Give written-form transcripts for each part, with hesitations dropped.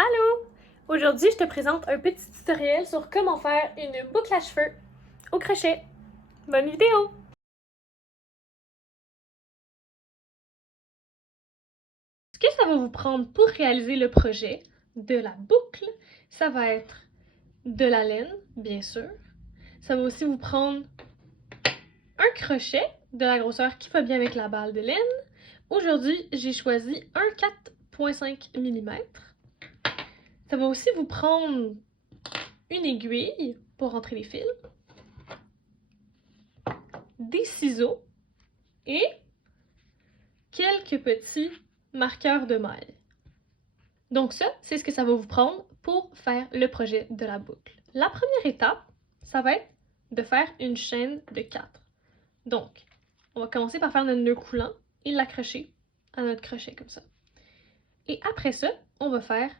Allô! Aujourd'hui, je te présente un petit tutoriel sur comment faire une boucle à cheveux au crochet. Bonne vidéo! Ce que ça va vous prendre pour réaliser le projet de la boucle, ça va être de la laine, bien sûr. Ça va aussi vous prendre un crochet de la grosseur qui va bien avec la balle de laine. Aujourd'hui, j'ai choisi un 4,5 mm. Ça va aussi vous prendre une aiguille pour rentrer les fils, des ciseaux et quelques petits marqueurs de mailles. Donc ça, c'est ce que ça va vous prendre pour faire le projet de la boucle. La première étape, ça va être de faire une chaîne de 4. Donc, on va commencer par faire notre nœud coulant et l'accrocher à notre crochet comme ça. Et après ça, on va faire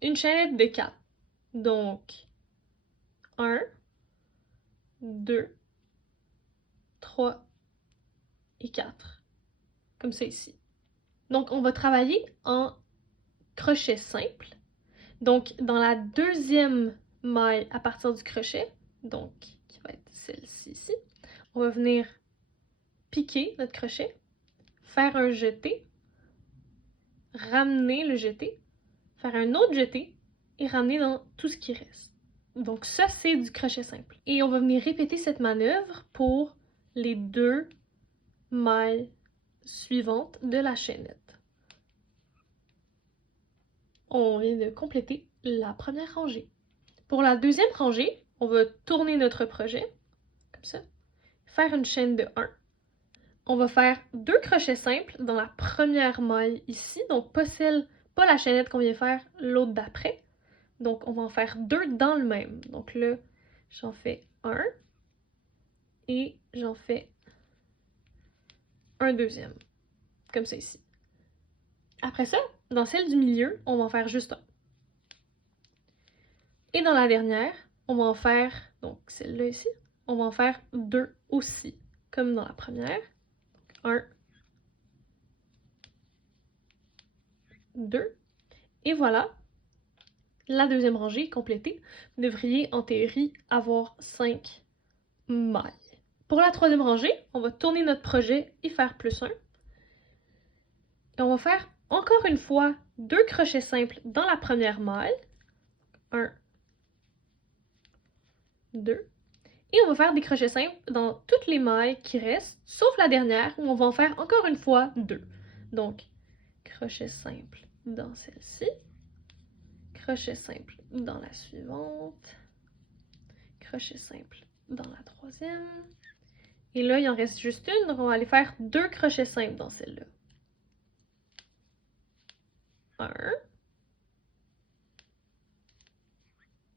une chaînette de 4. Donc, 1, 2, 3 et 4. Comme ça ici. Donc, on va travailler en crochet simple. Donc, dans la deuxième maille à partir du crochet, donc qui va être celle-ci ici, on va venir piquer notre crochet, faire un jeté, ramener le jeté, faire un autre jeté et ramener dans tout ce qui reste. Donc ça, c'est du crochet simple. Et on va venir répéter cette manœuvre pour les deux mailles suivantes de la chaînette. On vient de compléter la première rangée. Pour la deuxième rangée, on va tourner notre projet, comme ça, faire une chaîne de 1. On va faire 2 crochets simples dans la première maille ici, donc pas la chaînette qu'on vient faire, l'autre d'après. Donc on va en faire 2 dans le même. Donc là, j'en fais un et j'en fais un deuxième, comme ça ici. Après ça, dans celle du milieu, on va en faire juste un. Et dans la dernière, on va en faire, donc celle-là ici, on va en faire 2 aussi, comme dans la première. 1, 2, et voilà, la deuxième rangée est complétée. Vous devriez en théorie avoir 5 mailles. Pour la troisième rangée, on va tourner notre projet et faire plus 1. Et on va faire encore une fois 2 crochets simples dans la première maille. 1, 2. Et on va faire des crochets simples dans toutes les mailles qui restent, sauf la dernière où on va en faire encore une fois 2. Donc, crochet simple dans celle-ci, crochet simple dans la suivante, crochet simple dans la troisième. Et là, il en reste juste une, donc on va aller faire 2 crochets simples dans celle-là. 1,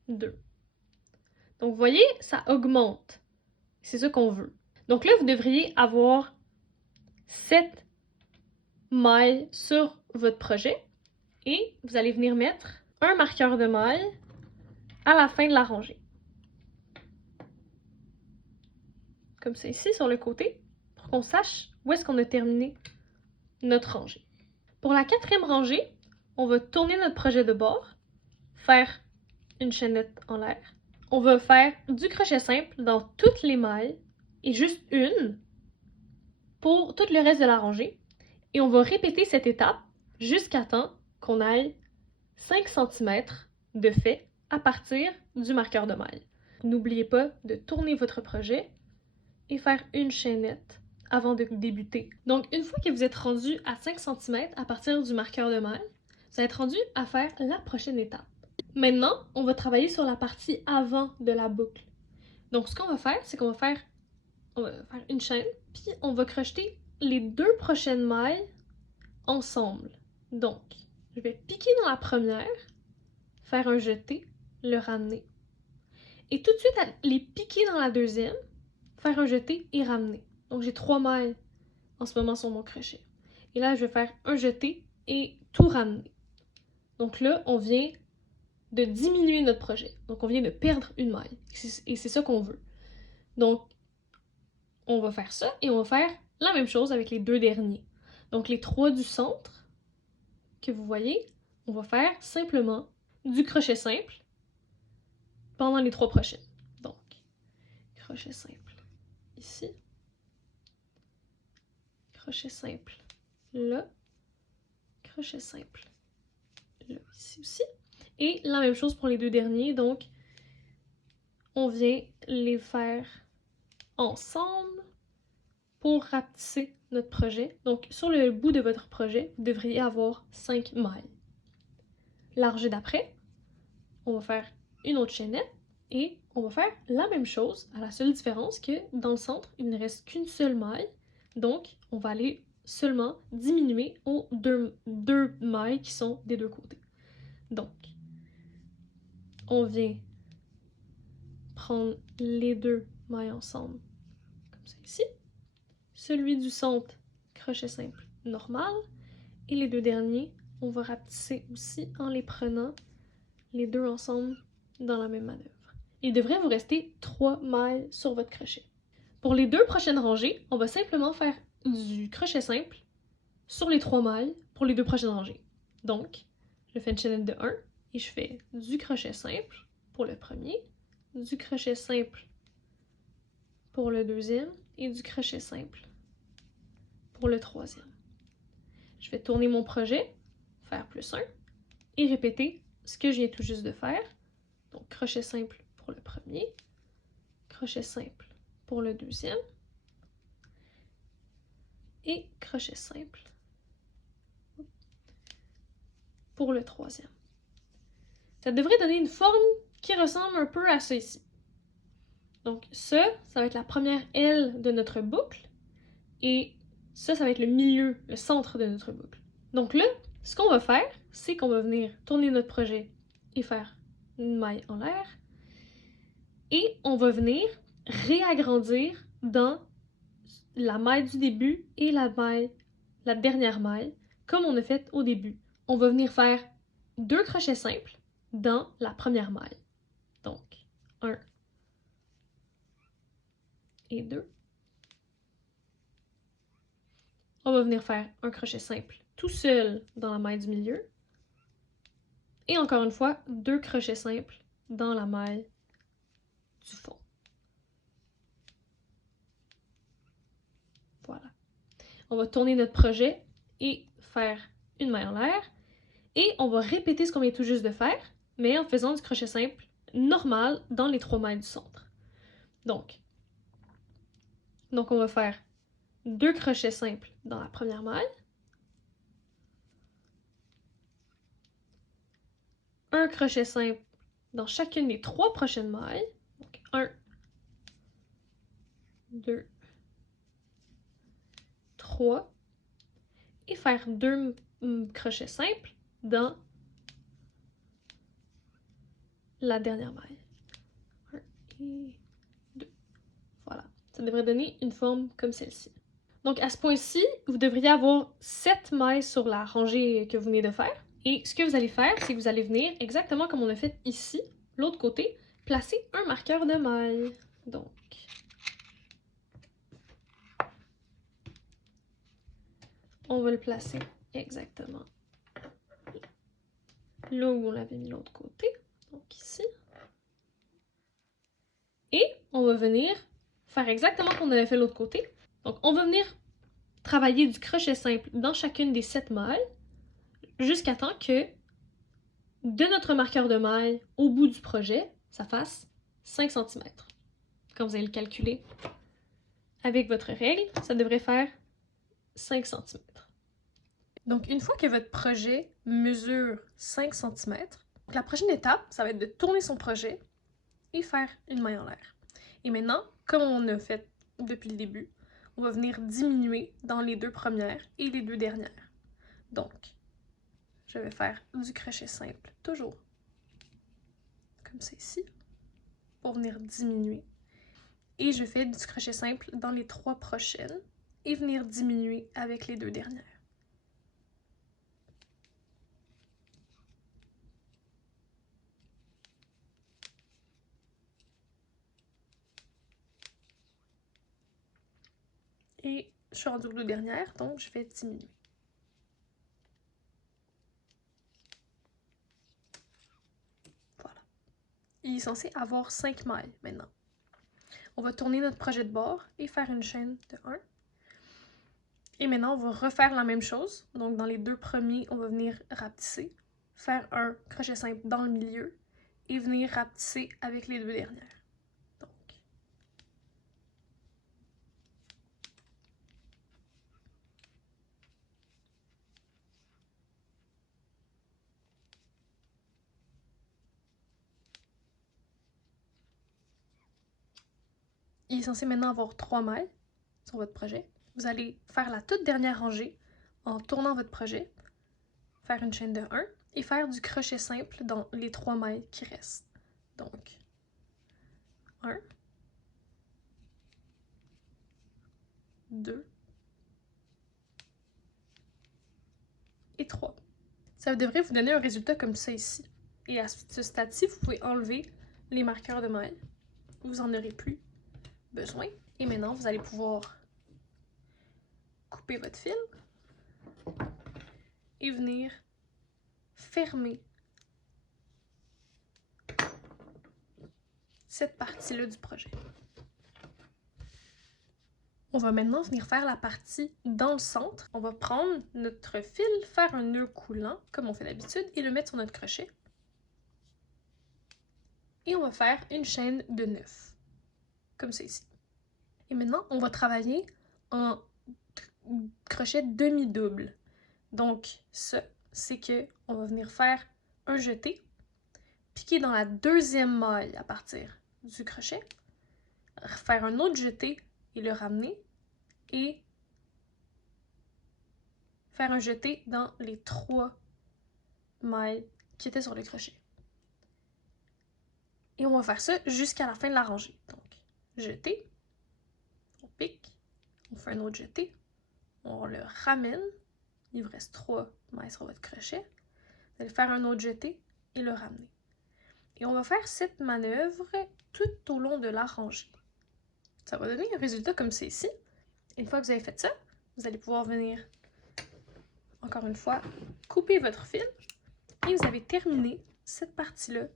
2. Donc, vous voyez, ça augmente. C'est ça qu'on veut. Donc là, vous devriez avoir 7 mailles sur votre projet et vous allez venir mettre un marqueur de maille à la fin de la rangée. Comme ça ici sur le côté, pour qu'on sache où est-ce qu'on a terminé notre rangée. Pour la quatrième rangée, on va tourner notre projet de bord, faire une chaînette en l'air. On va faire du crochet simple dans toutes les mailles et juste une pour tout le reste de la rangée. Et on va répéter cette étape jusqu'à temps qu'on aille 5 cm de fait à partir du marqueur de maille. N'oubliez pas de tourner votre projet et faire une chaînette avant de débuter. Donc, une fois que vous êtes rendu à 5 cm à partir du marqueur de maille, vous allez être rendu à faire la prochaine étape. Maintenant, on va travailler sur la partie avant de la boucle. Donc, ce qu'on va faire, c'est qu'on va faire une chaîne, puis on va crocheter les 2 prochaines mailles ensemble. Donc, je vais piquer dans la première, faire un jeté, le ramener. Et tout de suite, les piquer dans la deuxième, faire un jeté et ramener. Donc, j'ai 3 mailles en ce moment sur mon crochet. Et là, je vais faire un jeté et tout ramener. Donc là, on vient de diminuer notre projet. Donc, on vient de perdre une maille. Et c'est ça qu'on veut. Donc, on va faire ça et on va faire la même chose avec les 2 derniers. Donc, les 3 du centre que vous voyez, on va faire simplement du crochet simple pendant les 3 prochaines. Donc, crochet simple ici, crochet simple là, crochet simple là, ici aussi. Et la même chose pour les 2 derniers, donc on vient les faire ensemble pour rapetisser notre projet. Donc, sur le bout de votre projet, vous devriez avoir 5 mailles. La rangée d'après, on va faire une autre chaînette et on va faire la même chose, à la seule différence que dans le centre, il ne reste qu'une seule maille. Donc, on va aller seulement diminuer aux deux mailles qui sont des deux côtés. Donc, on vient prendre les 2 mailles ensemble, comme ça ici. Celui du centre, crochet simple normal. Et les 2 derniers, on va rapetisser aussi en les prenant les 2 ensemble dans la même manœuvre. Il devrait vous rester 3 mailles sur votre crochet. Pour les 2 prochaines rangées, on va simplement faire du crochet simple sur les 3 mailles pour les 2 prochaines rangées. Donc, je fais une chaînette de 1 et je fais du crochet simple pour le premier, du crochet simple pour le deuxième et du crochet simple pour le troisième. Je vais tourner mon projet, faire plus 1 et répéter ce que je viens tout juste de faire. Donc, crochet simple pour le premier, crochet simple pour le deuxième et crochet simple pour le troisième. Ça devrait donner une forme qui ressemble un peu à ça ici. Donc ça va être la première aile de notre boucle et ça va être le milieu, le centre de notre boucle. Donc là, ce qu'on va faire, c'est qu'on va venir tourner notre projet et faire une maille en l'air et on va venir réagrandir dans la maille du début et la dernière maille, comme on a fait au début. On va venir faire 2 crochets simples dans la première maille. Donc, 1 et 2. On va venir faire un crochet simple tout seul dans la maille du milieu. Et encore une fois, 2 crochets simples dans la maille du fond. Voilà. On va tourner notre projet et faire une maille en l'air. Et on va répéter ce qu'on vient tout juste de faire, mais en faisant du crochet simple normal dans les 3 mailles du centre. Donc on va faire 2 crochets simples dans la première maille, un crochet simple dans chacune des 3 prochaines mailles, donc 1, 2, 3, et faire 2 crochets simples dans la dernière maille. 1 et 2. Voilà. Ça devrait donner une forme comme celle-ci. Donc à ce point-ci, vous devriez avoir 7 mailles sur la rangée que vous venez de faire. Et ce que vous allez faire, c'est que vous allez venir, exactement comme on a fait ici, l'autre côté, placer un marqueur de mailles. Donc, on va le placer exactement là où on l'avait mis l'autre côté, donc ici. Et on va venir faire exactement comme on avait fait l'autre côté. Donc, on va venir travailler du crochet simple dans chacune des 7 mailles jusqu'à temps que de notre marqueur de maille au bout du projet, ça fasse 5 cm. Quand vous allez le calculer avec votre règle, ça devrait faire 5 cm. Donc, une fois que votre projet mesure 5 cm, la prochaine étape, ça va être de tourner son projet et faire une maille en l'air. Et maintenant, comme on a fait depuis le début, on va venir diminuer dans les 2 premières et les 2 dernières. Donc, je vais faire du crochet simple, toujours comme ça ici, pour venir diminuer. Et je fais du crochet simple dans les 3 prochaines et venir diminuer avec les 2 dernières. Et je suis rendue aux 2 dernières, donc je vais diminuer. il est censé avoir 5 mailles maintenant. On va tourner notre projet de bord et faire une chaîne de 1. Et maintenant, on va refaire la même chose. Donc, dans les deux premiers, on va venir rapetisser, faire un crochet simple dans le milieu et venir rapetisser avec les deux dernières. Donc, il est censé maintenant avoir 3 mailles sur votre projet. Vous allez faire la toute dernière rangée en tournant votre projet, faire une chaîne de 1 et faire du crochet simple dans les 3 mailles qui restent. Donc, 1, 2 et 3. Ça devrait vous donner un résultat comme ça ici. Et à ce stade-ci, vous pouvez enlever les marqueurs de mailles. Vous n'en aurez plus besoin. Et maintenant, vous allez pouvoir couper votre fil et venir fermer cette partie-là du projet. On va maintenant venir faire la partie dans le centre. On va prendre notre fil, faire un nœud coulant, comme on fait d'habitude, et le mettre sur notre crochet. Et on va faire une chaîne de 9, comme ça ici. Et maintenant, on va travailler en crochet demi-double. Donc, ça, c'est que on va venir faire un jeté, piquer dans la deuxième maille à partir du crochet, faire un autre jeté et le ramener, et faire un jeté dans les 3 mailles qui étaient sur le crochet. Et on va faire ça jusqu'à la fin de la rangée. Donc, jeté, on pique, on fait un autre jeté, on le ramène, il vous reste 3 mailles sur votre crochet, vous allez faire un autre jeté et le ramener. Et on va faire cette manœuvre tout au long de la rangée. Ça va donner un résultat comme c'est ici. Une fois que vous avez fait ça, vous allez pouvoir venir, encore une fois, couper votre fil et vous avez terminé cette partie-là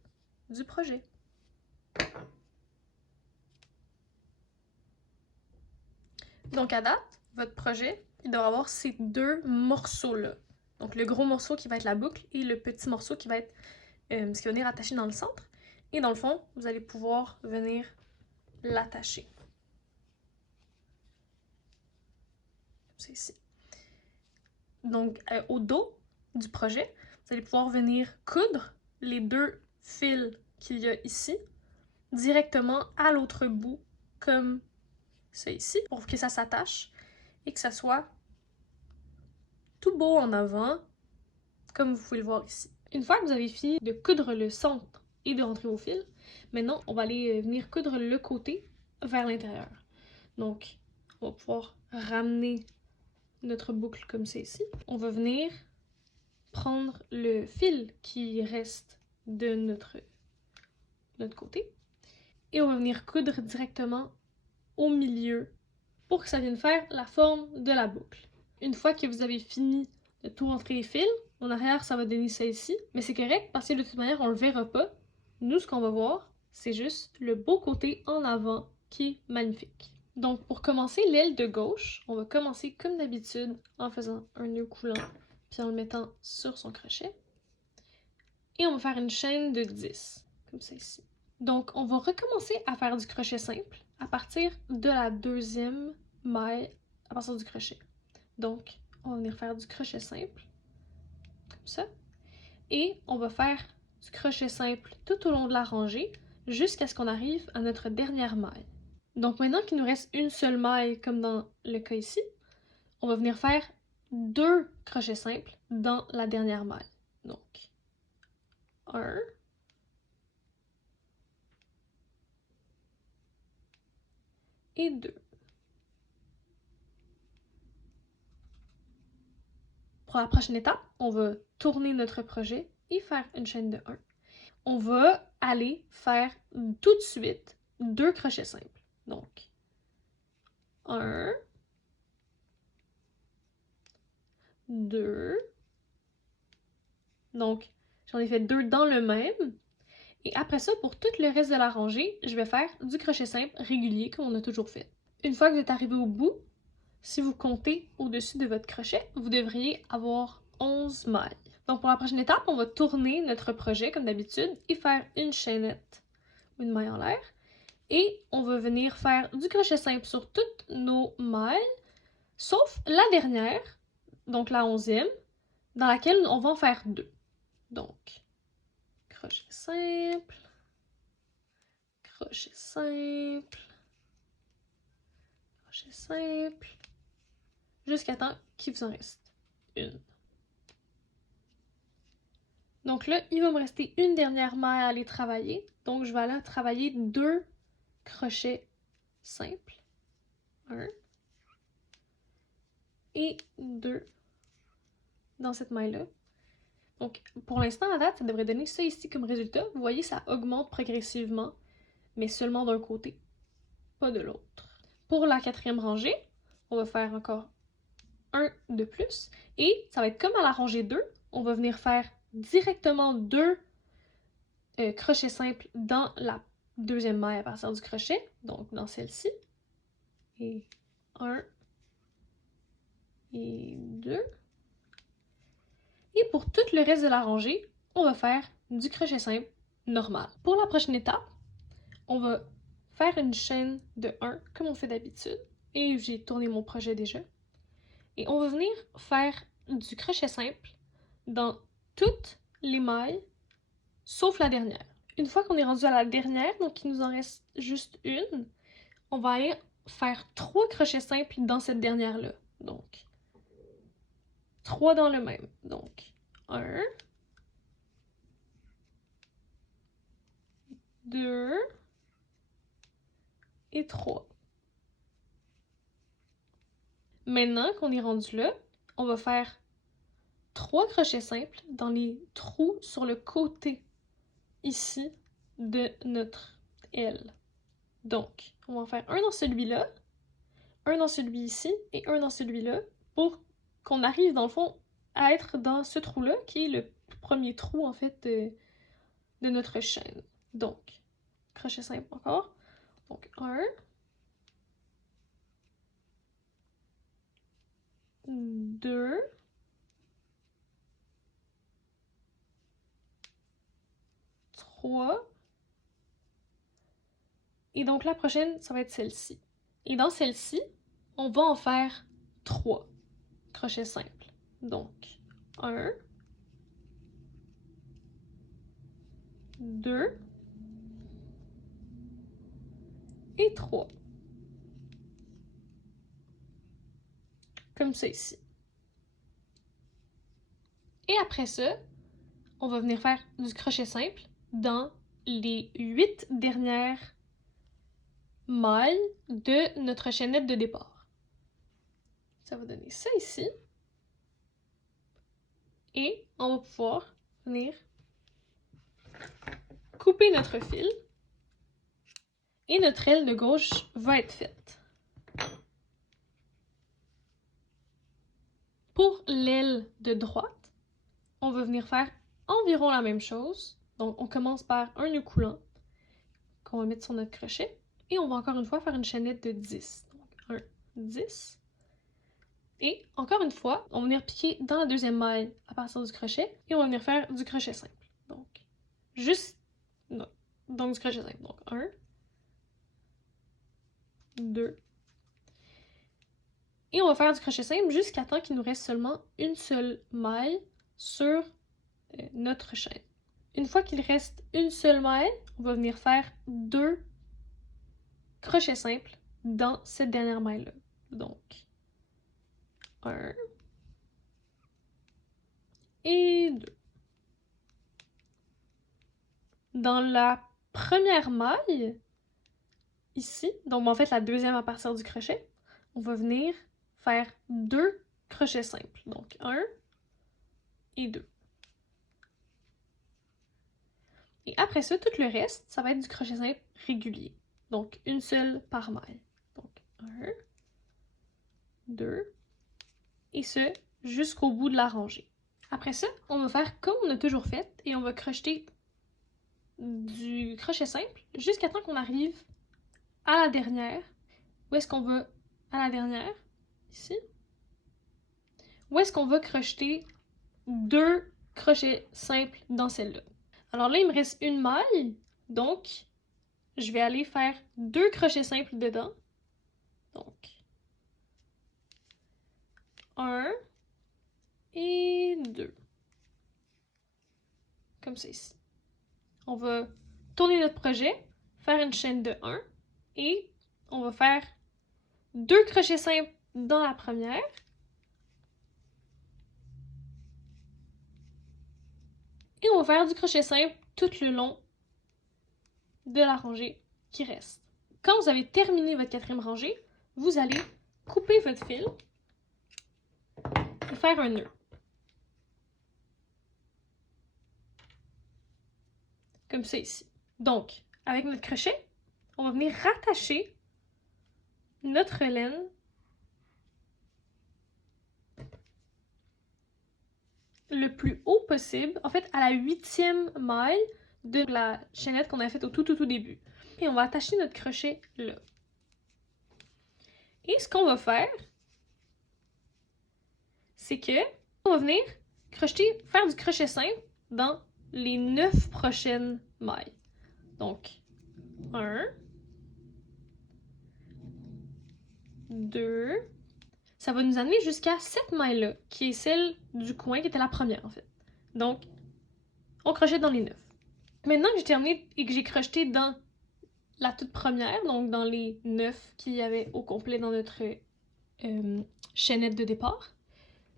du projet. Donc à date, votre projet, il doit avoir ces 2 morceaux-là. Donc le gros morceau qui va être la boucle et le petit morceau qui va être ce qui va venir attacher dans le centre. Et dans le fond, vous allez pouvoir venir l'attacher. C'est ici. Donc au dos du projet, vous allez pouvoir venir coudre les 2 fils qu'il y a ici directement à l'autre bout, comme ça ici, pour que ça s'attache et que ça soit tout beau en avant, comme vous pouvez le voir ici. Une fois que vous avez fini de coudre le centre et de rentrer vos fils, maintenant on va aller venir coudre le côté vers l'intérieur. Donc, on va pouvoir ramener notre boucle comme c'est ici. On va venir prendre le fil qui reste de notre côté et on va venir coudre directement au milieu pour que ça vienne faire la forme de la boucle. Une fois que vous avez fini de tout rentrer les fils, en arrière ça va donner ça ici, mais c'est correct parce que de toute manière on le verra pas. Nous ce qu'on va voir, c'est juste le beau côté en avant qui est magnifique. Donc pour commencer l'aile de gauche, on va commencer comme d'habitude en faisant un nœud coulant puis en le mettant sur son crochet. Et on va faire une chaîne de 10, comme ça ici. Donc on va recommencer à faire du crochet simple à partir de la deuxième maille à partir du crochet. Donc on va venir faire du crochet simple, comme ça. Et on va faire du crochet simple tout au long de la rangée jusqu'à ce qu'on arrive à notre dernière maille. Donc maintenant qu'il nous reste une seule maille comme dans le cas ici, on va venir faire 2 crochets simples dans la dernière maille. Donc 1 et 2. Pour la prochaine étape, on va tourner notre projet et faire une chaîne de 1. On va aller faire tout de suite 2 crochets simples. Donc 1, 2. Donc j'en ai fait 2 dans le même. Et après ça, pour tout le reste de la rangée, je vais faire du crochet simple régulier comme on a toujours fait. Une fois que vous êtes arrivé au bout, si vous comptez au-dessus de votre crochet, vous devriez avoir 11 mailles. Donc pour la prochaine étape, on va tourner notre projet comme d'habitude et faire une chaînette ou une maille en l'air. Et on va venir faire du crochet simple sur toutes nos mailles, sauf la dernière, donc la 11e, dans laquelle on va en faire 2. Donc, crochet simple, crochet simple, crochet simple, jusqu'à temps qu'il vous en reste une. Donc là, il va me rester une dernière maille à aller travailler. Donc je vais aller travailler 2 crochets simples. 1 et 2 dans cette maille-là. Donc pour l'instant, à date, ça devrait donner ça ici comme résultat. Vous voyez, ça augmente progressivement, mais seulement d'un côté, pas de l'autre. Pour la 4e rangée, on va faire encore un de plus. Et ça va être comme à la rangée 2, on va venir faire directement 2 crochets simples dans la 2e maille à partir du crochet, donc dans celle-ci. Et 1 et 2. Et pour tout le reste de la rangée, on va faire du crochet simple normal. Pour la prochaine étape, on va faire une chaîne de 1 comme on fait d'habitude. Et j'ai tourné mon projet déjà. Et on va venir faire du crochet simple dans toutes les mailles, sauf la dernière. Une fois qu'on est rendu à la dernière, donc il nous en reste juste une, on va aller faire 3 crochets simples dans cette dernière-là. Donc, 3 dans le même. Donc, 1, 2 et 3. Maintenant qu'on est rendu là, on va faire 3 crochets simples dans les trous sur le côté ici de notre aile. Donc, on va en faire un dans celui-là, un dans celui ici et un dans celui-là pour qu'on arrive dans le fond à être dans ce trou-là qui est le premier trou en fait de notre chaîne. Donc, crochet simple encore. Donc, 1, 2, 3. Et donc la prochaine, ça va être celle-ci. Et dans celle-ci, on va en faire 3 crochets simples. Donc, 1, 2 et 3. Comme ça ici. Et après ça, on va venir faire du crochet simple dans les 8 dernières mailles de notre chaînette de départ. Ça va donner ça ici. Et on va pouvoir venir couper notre fil. Et notre aile de gauche va être faite. Pour l'aile de droite, on va venir faire environ la même chose. Donc, on commence par un nœud coulant qu'on va mettre sur notre crochet. Et on va encore une fois faire une chaînette de 10. Donc, 1, 10. Et encore une fois, on va venir piquer dans la 2e maille à partir du crochet. Et on va venir faire du crochet simple. Donc, juste... Non. Donc, du crochet simple. Donc, 1, 2. Et on va faire du crochet simple jusqu'à temps qu'il nous reste seulement une seule maille sur notre chaîne. Une fois qu'il reste une seule maille, on va venir faire 2 crochets simples dans cette dernière maille-là. Donc, 1 et 2. Dans la première maille, ici, donc en fait la 2e à partir du crochet, on va venir faire 2 crochets simples. Donc, 1 et 2. Et après ça, tout le reste, ça va être du crochet simple régulier. Donc, une seule par maille. Donc, 1, 2, et ce, jusqu'au bout de la rangée. Après ça, on va faire comme on a toujours fait et on va crocheter du crochet simple jusqu'à temps qu'on arrive à la dernière. Où est-ce qu'on va à la dernière? Ici. Où est-ce qu'on va crocheter 2 crochets simples dans celle-là. Alors là, il me reste une maille, donc je vais aller faire 2 crochets simples dedans. Donc, 1 et 2. Comme ça ici. On va tourner notre projet, faire une chaîne de 1 et on va faire 2 crochets simples dans la première. Et on va faire du crochet simple tout le long de la rangée qui reste. Quand vous avez terminé votre 4e rangée, vous allez couper votre fil et faire un nœud. Comme ça ici. Donc, avec notre crochet, on va venir rattacher notre laine le plus haut possible, en fait à la 8e maille de la chaînette qu'on a faite au tout début. Et on va attacher notre crochet là. Et ce qu'on va faire, c'est que on va venir crocheter, faire du crochet simple dans les 9 prochaines mailles. Donc, 1, 2, ça va nous amener jusqu'à cette maille-là, qui est celle du coin, qui était la première en fait. Donc, on crochette dans les 9. Maintenant que j'ai terminé et que j'ai crocheté dans la toute première, donc dans les 9 qu'il y avait au complet dans notre chaînette de départ,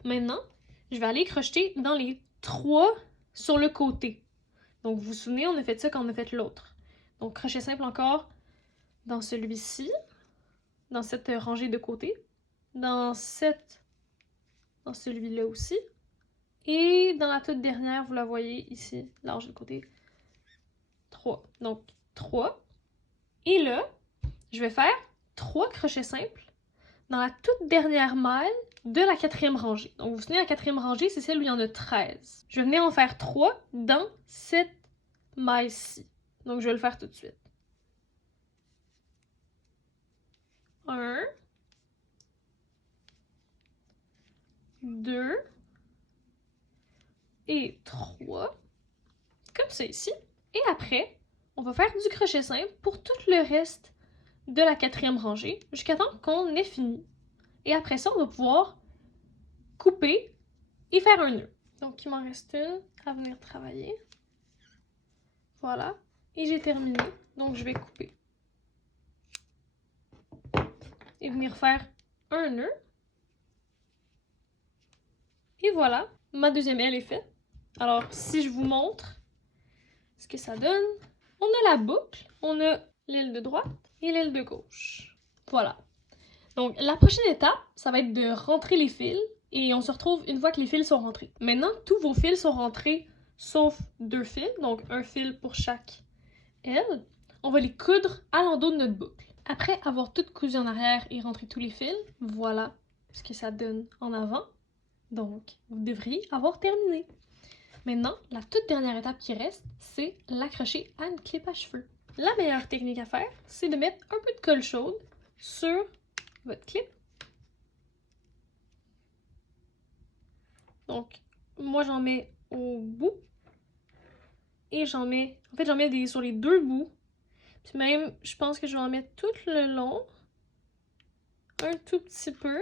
maintenant, je vais aller crocheter dans les 3 sur le côté. Donc, vous vous souvenez, on a fait ça quand on a fait l'autre. Donc, crochet simple encore dans celui-ci, dans cette rangée de côté, dans celui-là aussi, et dans la toute dernière, vous la voyez ici, large de côté, 3. Donc, 3. Et là, je vais faire 3 crochets simples dans la toute dernière maille de la 4e rangée. Donc, vous vous souvenez, la 4e rangée, c'est celle où il y en a 13. Je vais venir en faire 3 dans cette maille-ci. Donc, je vais le faire tout de suite. 1, 2 et 3. Comme ça ici. Et après, on va faire du crochet simple pour tout le reste de la 4e rangée jusqu'à temps qu'on ait fini. Et après ça, on va pouvoir couper et faire un nœud. Donc, il m'en reste une à venir travailler. Voilà. Et j'ai terminé. Donc, je vais couper. Et venir faire un nœud. Et voilà. Ma deuxième aile est faite. Alors, si je vous montre ce que ça donne, on a la boucle, on a l'aile de droite et l'aile de gauche. Voilà. Donc, la prochaine étape, ça va être de rentrer les fils et on se retrouve une fois que les fils sont rentrés. Maintenant, tous vos fils sont rentrés sauf 2 fils, donc un fil pour chaque aile. On va les coudre à l'endos de notre boucle. Après avoir tout cousu en arrière et rentré tous les fils, voilà ce que ça donne en avant. Donc, vous devriez avoir terminé. Maintenant, la toute dernière étape qui reste, c'est l'accrocher à une clip à cheveux. La meilleure technique à faire, c'est de mettre un peu de colle chaude sur votre clip. Donc, moi j'en mets au bout. Et j'en mets sur les 2 bouts. Puis même, je pense que je vais en mettre tout le long. Un tout petit peu.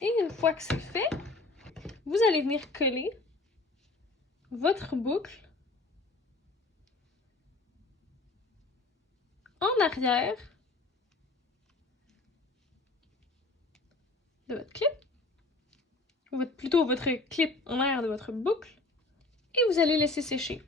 Et une fois que c'est fait, vous allez venir coller votre boucle en arrière de votre clip. Ou plutôt votre clip en arrière de votre boucle. Et vous allez laisser sécher.